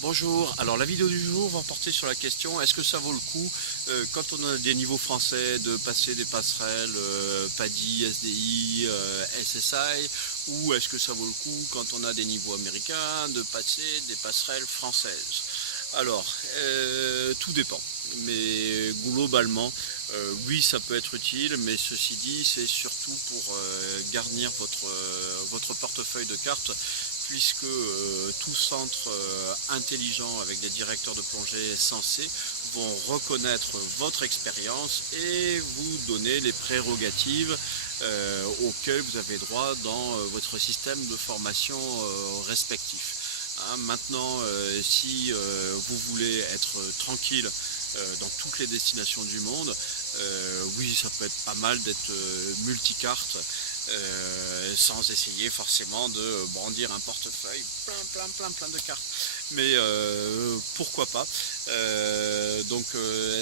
Bonjour, alors la vidéo du jour va porter sur la question est-ce que ça vaut le coup quand on a des niveaux français de passer des passerelles PADI, SDI, SSI, ou est-ce que ça vaut le coup quand on a des niveaux américains de passer des passerelles françaises? Alors, tout dépend, mais globalement, oui, ça peut être utile, mais ceci dit, c'est surtout pour garnir votre portefeuille de cartes, puisque tout centre intelligent avec des directeurs de plongée sensés vont reconnaître votre expérience et vous donner les prérogatives auxquelles vous avez droit dans votre système de formation respectif. Hein, maintenant, si vous voulez être tranquille dans toutes les destinations du monde, oui, ça peut être pas mal d'être multicarte sans essayer forcément de brandir un portefeuille plein de cartes. Mais pourquoi pas.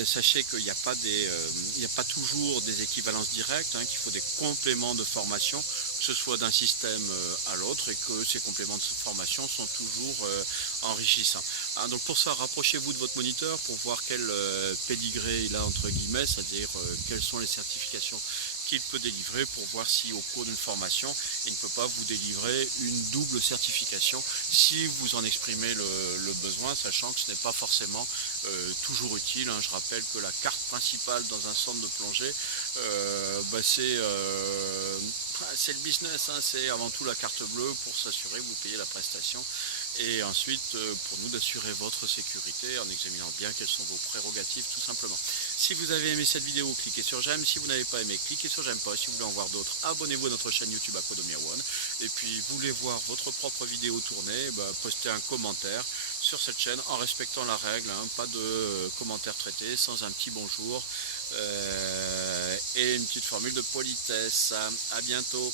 Sachez qu'il n'y a pas il n'y a pas toujours des équivalences directes, hein, qu'il faut des compléments de formation, que ce soit d'un système à l'autre, et que ces compléments de formation sont toujours enrichissants. Hein, donc pour ça, rapprochez-vous de votre moniteur pour voir quel pédigré il a entre guillemets, c'est-à-dire quelles sont les certifications qu'il peut délivrer, pour voir si au cours d'une formation il ne peut pas vous délivrer une double certification si vous en exprimez le besoin, sachant que ce n'est pas forcément toujours utile. Hein. Je rappelle que la carte principale dans un centre de plongée, c'est le business, hein. C'est avant tout la carte bleue pour s'assurer que vous payez la prestation, et ensuite pour nous d'assurer votre sécurité en examinant bien quelles sont vos prérogatives tout simplement. Si vous avez aimé cette vidéo, cliquez sur j'aime. Si vous n'avez pas aimé, cliquez sur j'aime pas. Si vous voulez en voir d'autres, abonnez-vous à notre chaîne YouTube Aquadomia One. Et puis, vous voulez voir votre propre vidéo tournée, postez un commentaire sur cette chaîne en respectant la règle. Hein, pas de commentaires traités sans un petit bonjour et une petite formule de politesse. À bientôt.